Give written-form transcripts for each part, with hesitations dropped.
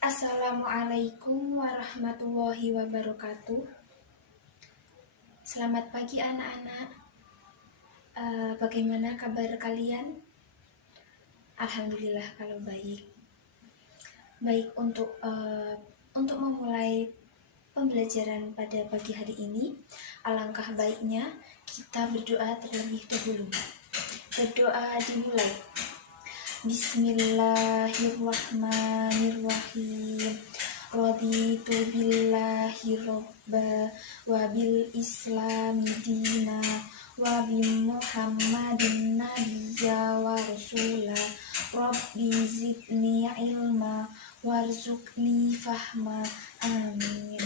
Assalamualaikum warahmatullahi wabarakatuh. Selamat pagi anak-anak. Bagaimana kabar kalian? Alhamdulillah kalau baik. Baik, untuk memulai pembelajaran pada pagi hari ini, alangkah baiknya kita berdoa terlebih dahulu. Berdoa dimulai. Bismillahirrahmanirrahim. Raditu billahi robba wa bil islami dina wa bi muhammadin nabiyya wa rasula rabbi zidni ilma warzuqni fahma. Amin.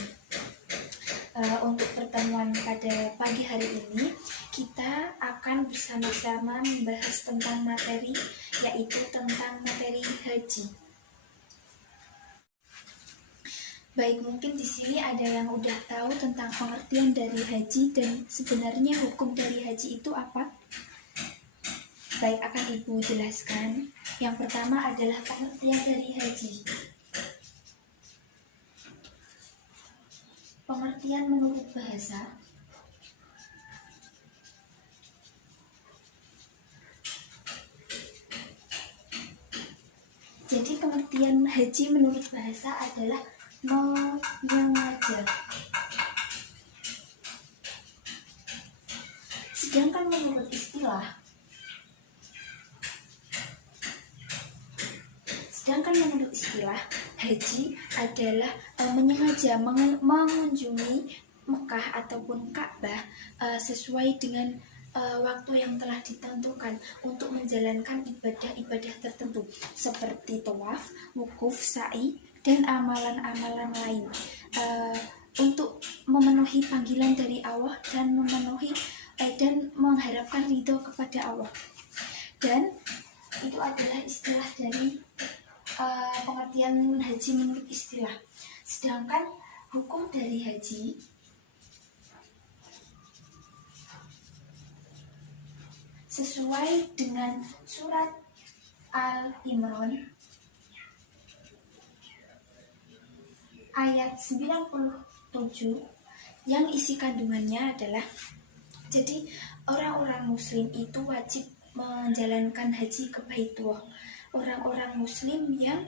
Untuk pertemuan pada pagi hari ini, kita akan bersama-sama membahas tentang materi, yaitu tentang materi haji. Baik, mungkin di sini ada yang udah tahu tentang pengertian dari haji dan sebenarnya hukum dari haji itu apa? Baik, akan Ibu jelaskan. Yang pertama adalah pengertian dari haji. Pengertian menurut bahasa. Jadi pengertian haji menurut bahasa adalah menyengaja. Sedangkan menurut istilah haji adalah menyengaja mengunjungi Mekah ataupun Ka'bah sesuai dengan waktu yang telah ditentukan untuk menjalankan ibadah-ibadah tertentu seperti tawaf, wukuf, sa'i, dan amalan-amalan lain untuk memenuhi panggilan dari Allah dan dan mengharapkan ridho kepada Allah. Dan itu adalah istilah dari pengertian haji menurut istilah. Sedangkan hukum dari haji sesuai dengan surat Al-Imran ayat 97 yang isi kandungannya adalah, jadi orang-orang muslim itu wajib menjalankan haji ke Baitullah. Orang-orang muslim yang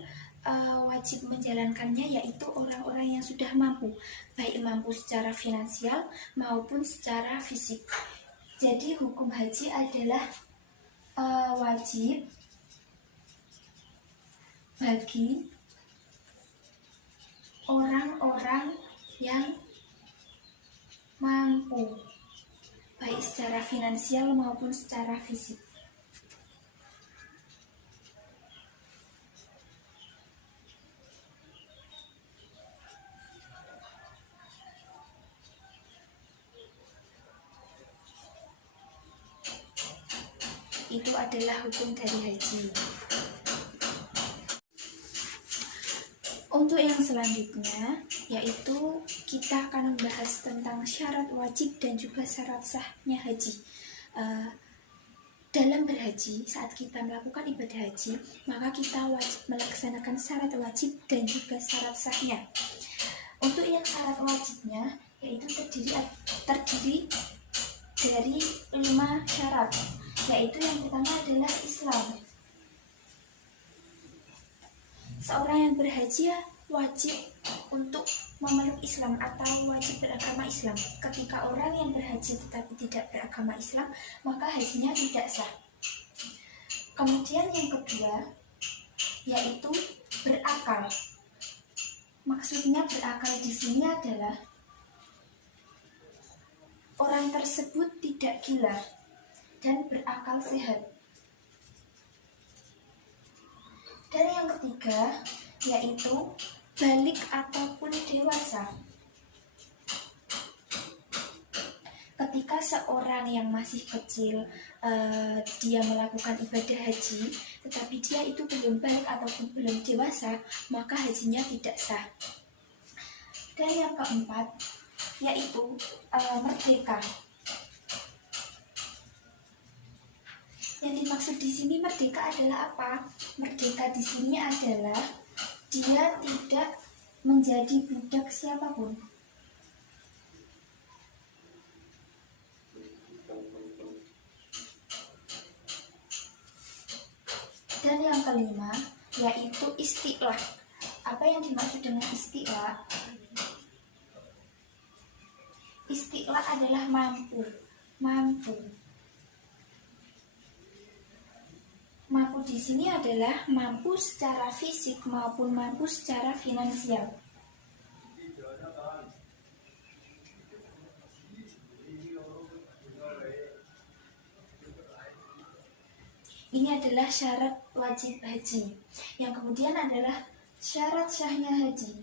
wajib menjalankannya yaitu orang-orang yang sudah mampu, baik mampu secara finansial maupun secara fisik. Jadi hukum haji adalah wajib bagi orang-orang yang mampu, baik secara finansial maupun secara fisik. Itu adalah hukum dari haji. Untuk yang selanjutnya, yaitu kita akan membahas tentang syarat wajib dan juga syarat sahnya haji. Dalam berhaji, saat kita melakukan ibadah haji, maka kita wajib melaksanakan syarat wajib dan juga syarat sahnya. Untuk yang syarat wajibnya, yaitu terdiri dari 5 syarat, yaitu yang pertama adalah Islam. Seorang yang berhaji wajib untuk memeluk Islam atau wajib beragama Islam. Ketika orang yang berhaji tetapi tidak beragama Islam, maka hajinya tidak sah. Kemudian yang kedua yaitu berakal. Maksudnya berakal di sini adalah orang tersebut tidak gila dan berakal sehat. Dan yang ketiga yaitu balik ataupun dewasa. Ketika seorang yang masih kecil dia melakukan ibadah haji, tetapi dia itu belum balik ataupun belum dewasa, maka hajinya tidak sah. Dan yang keempat yaitu merdeka. Yang dimaksud di sini merdeka adalah apa? Merdeka di sini adalah dia tidak menjadi budak siapapun. Dan yang kelima yaitu istiqlal. Apa yang dimaksud dengan istiqlal? Istiqlal adalah mampu. Mampu di sini adalah mampu secara fisik maupun mampu secara finansial. Ini adalah syarat wajib haji. Yang kemudian adalah syarat syahnya haji.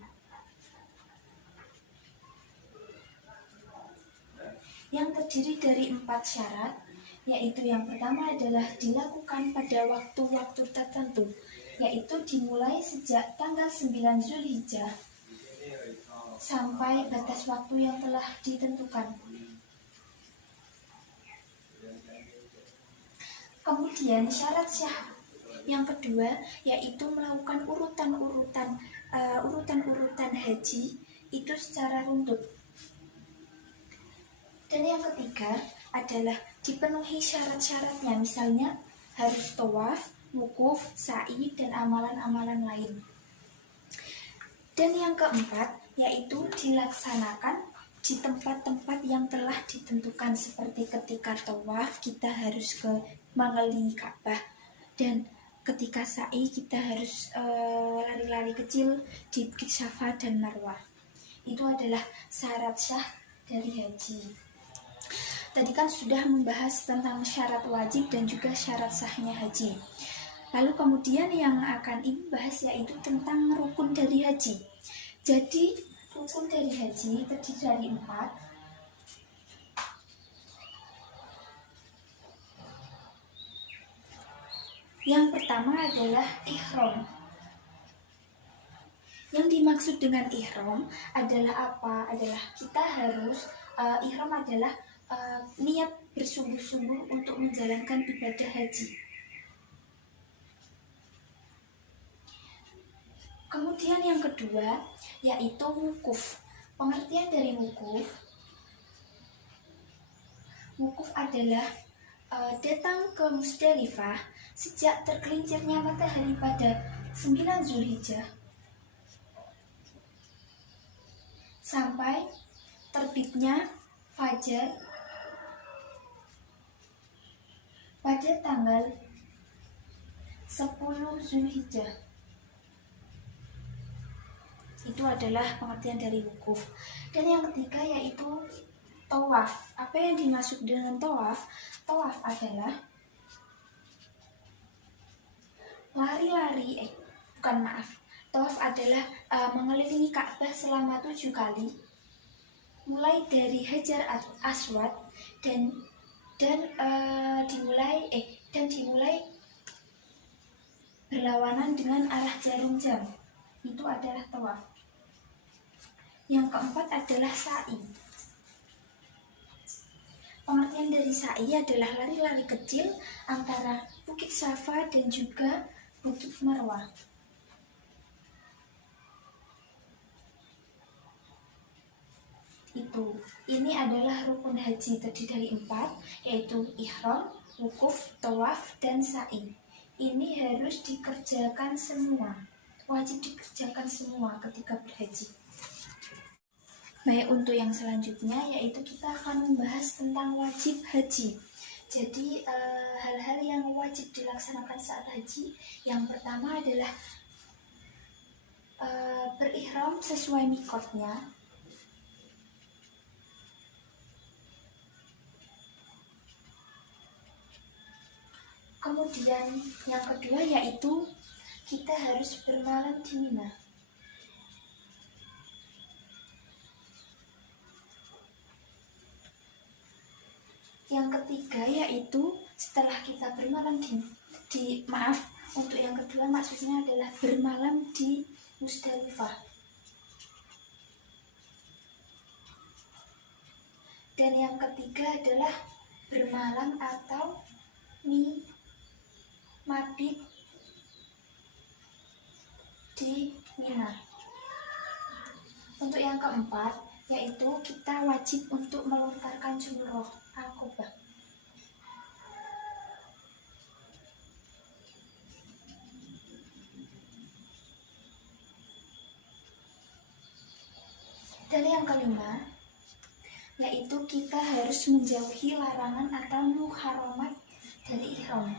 Yang terdiri dari 4 syarat, yaitu yang pertama adalah dilakukan pada waktu-waktu tertentu, yaitu dimulai sejak tanggal 9 Zulhijjah sampai batas waktu yang telah ditentukan. Kemudian syarat syah yang kedua yaitu melakukan urutan-urutan haji itu secara runtut. Dan yang ketiga adalah dipenuhi syarat-syaratnya, misalnya harus tawaf, wukuf, sa'i, dan amalan-amalan lain. Dan yang keempat yaitu dilaksanakan di tempat-tempat yang telah ditentukan, seperti ketika tawaf kita harus mengelilingi Ka'bah, dan ketika sa'i kita harus lari-lari kecil di Bukit Syafa dan Marwah. Itu adalah syarat syah dari haji. Tadi kan sudah membahas tentang syarat wajib dan juga syarat sahnya haji. Lalu kemudian yang akan Ibu bahas yaitu tentang rukun dari haji. Jadi rukun dari haji terdiri dari 4. Yang pertama adalah ihram. Yang dimaksud dengan ihram adalah apa? Adalah kita harus ihram adalah niat bersungguh-sungguh untuk menjalankan ibadah haji. Kemudian yang kedua yaitu wukuf. Pengertian dari wukuf adalah datang ke Musdalifah sejak tergelincirnya matahari pada 9 Zulhijjah sampai terbitnya fajar pada tanggal 10 Zulhijjah. Itu adalah pengertian dari wukuf. Dan yang ketiga yaitu tawaf. Apa yang dimaksud dengan tawaf? Tawaf adalah Tawaf adalah mengelilingi Ka'bah selama 7 kali, mulai dari Hajar Aswad dan dimulai berlawanan dengan arah jarum jam. Itu adalah tawaf. Yang keempat adalah sa'i. Pengertian dari sa'i adalah lari-lari kecil antara Bukit Syafa dan juga Bukit Marwah. Ini adalah rukun haji terdiri dari 4, yaitu ihram, wukuf, tawaf, dan sa'i. Ini harus dikerjakan semua, wajib dikerjakan semua ketika berhaji. Baik, untuk yang selanjutnya yaitu kita akan membahas tentang wajib haji. Jadi hal-hal yang wajib dilaksanakan saat haji, yang pertama adalah berihram sesuai mikotnya. Kemudian yang kedua yaitu kita harus bermalam di Mina. Yang ketiga yaitu setelah kita bermalam untuk yang kedua maksudnya adalah bermalam di Musdalifah. Dan yang ketiga adalah bermalam atau mabit di Mina. Untuk yang keempat, yaitu kita wajib untuk melontarkan jumroh Aqobah. Dan yang kelima, yaitu kita harus menjauhi larangan atau muharramat dari ihram.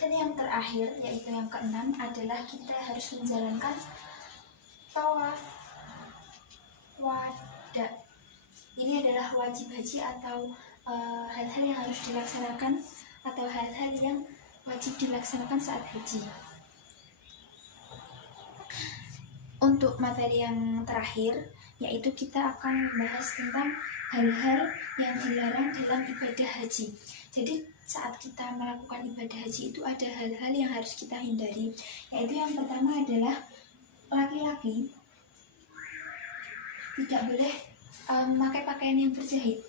Dan yang terakhir, yaitu yang keenam, adalah kita harus menjalankan tawaf wada. Ini adalah wajib haji atau hal-hal yang harus dilaksanakan atau hal-hal yang wajib dilaksanakan saat haji. Untuk materi yang terakhir, yaitu kita akan membahas tentang hal-hal yang dilarang dalam ibadah haji. Jadi saat kita melakukan ibadah haji itu ada hal-hal yang harus kita hindari, yaitu yang pertama adalah laki-laki tidak boleh memakai pakaian yang berjahit.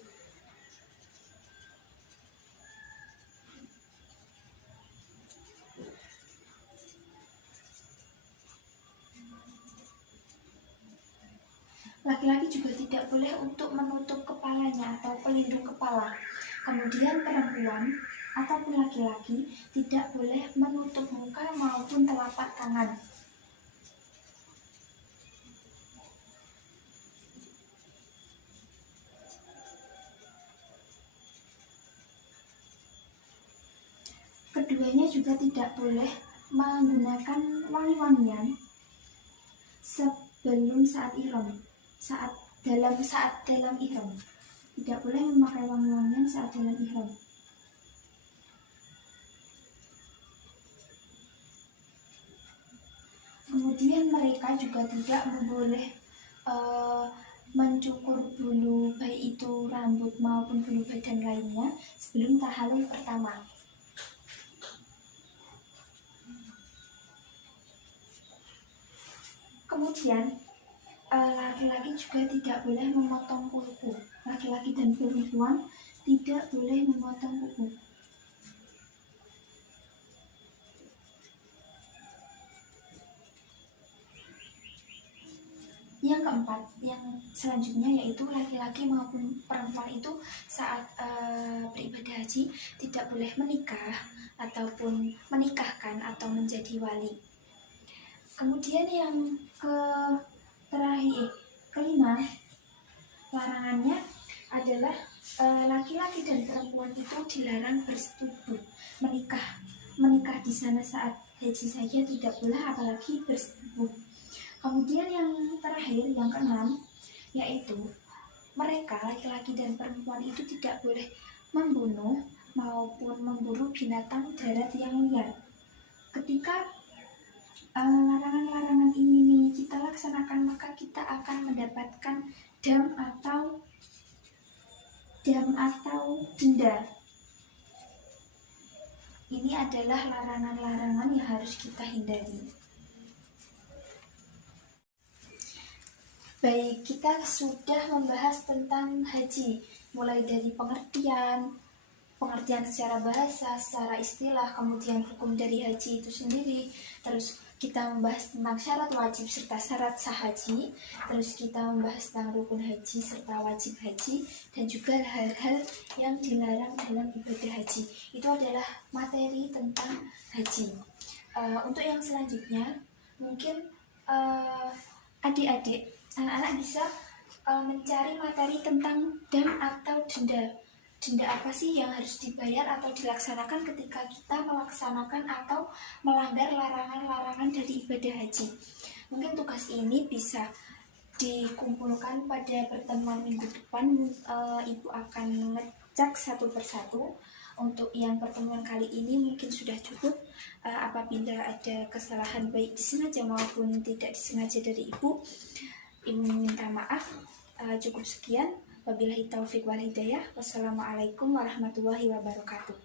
Laki-laki juga tidak boleh untuk menutup kepalanya atau pelindung kepala. Kemudian perempuan ataupun laki-laki tidak boleh menutup muka maupun telapak tangan. Keduanya juga tidak boleh menggunakan wangi-wangian sebelum saat ihram. Saat dalam ihram tidak boleh memakai wangi-wangian saat dalam ihram. Kemudian mereka juga tidak boleh mencukur bulu, baik itu rambut maupun bulu badan lainnya sebelum tahallul pertama. Kemudian laki-laki juga tidak boleh memotong kuku. Laki-laki dan perempuan tidak boleh memotong kuku. Yang keempat, yang selanjutnya yaitu laki-laki maupun perempuan itu saat beribadah haji tidak boleh menikah ataupun menikahkan atau menjadi wali. Kemudian yang kelima, larangannya adalah laki-laki dan perempuan itu dilarang bersetubuh, menikah di sana saat haji saja tidak boleh, apalagi bersetubuh. Kemudian yang terakhir, yang keenam, yaitu mereka laki-laki dan perempuan itu tidak boleh membunuh maupun memburu binatang darat yang liar. Ketika larangan-larangan ini kita laksanakan, maka kita akan mendapatkan dam atau denda. Ini adalah larangan-larangan yang harus kita hindari. Baik, kita sudah membahas tentang haji, mulai dari pengertian secara bahasa, secara istilah, kemudian hukum dari haji itu sendiri, terus kita membahas tentang syarat wajib serta syarat sah haji, terus kita membahas tentang rukun haji serta wajib haji, dan juga hal-hal yang dilarang dalam ibadah haji. Itu adalah materi tentang haji. Untuk yang selanjutnya, mungkin adik-adik, anak-anak bisa mencari materi tentang dam atau denda. Denda apa sih yang harus dibayar atau dilaksanakan ketika kita melaksanakan atau melanggar larangan-larangan dari ibadah haji. Mungkin tugas ini bisa dikumpulkan pada pertemuan minggu depan. Ibu akan mengecek satu persatu. Untuk yang pertemuan kali ini mungkin sudah cukup. Apabila ada kesalahan baik disengaja maupun tidak disengaja dari ibu minta maaf. Cukup sekian. Wabillahi taufiq wal hidayah. Wassalamualaikum warahmatullahi wabarakatuh.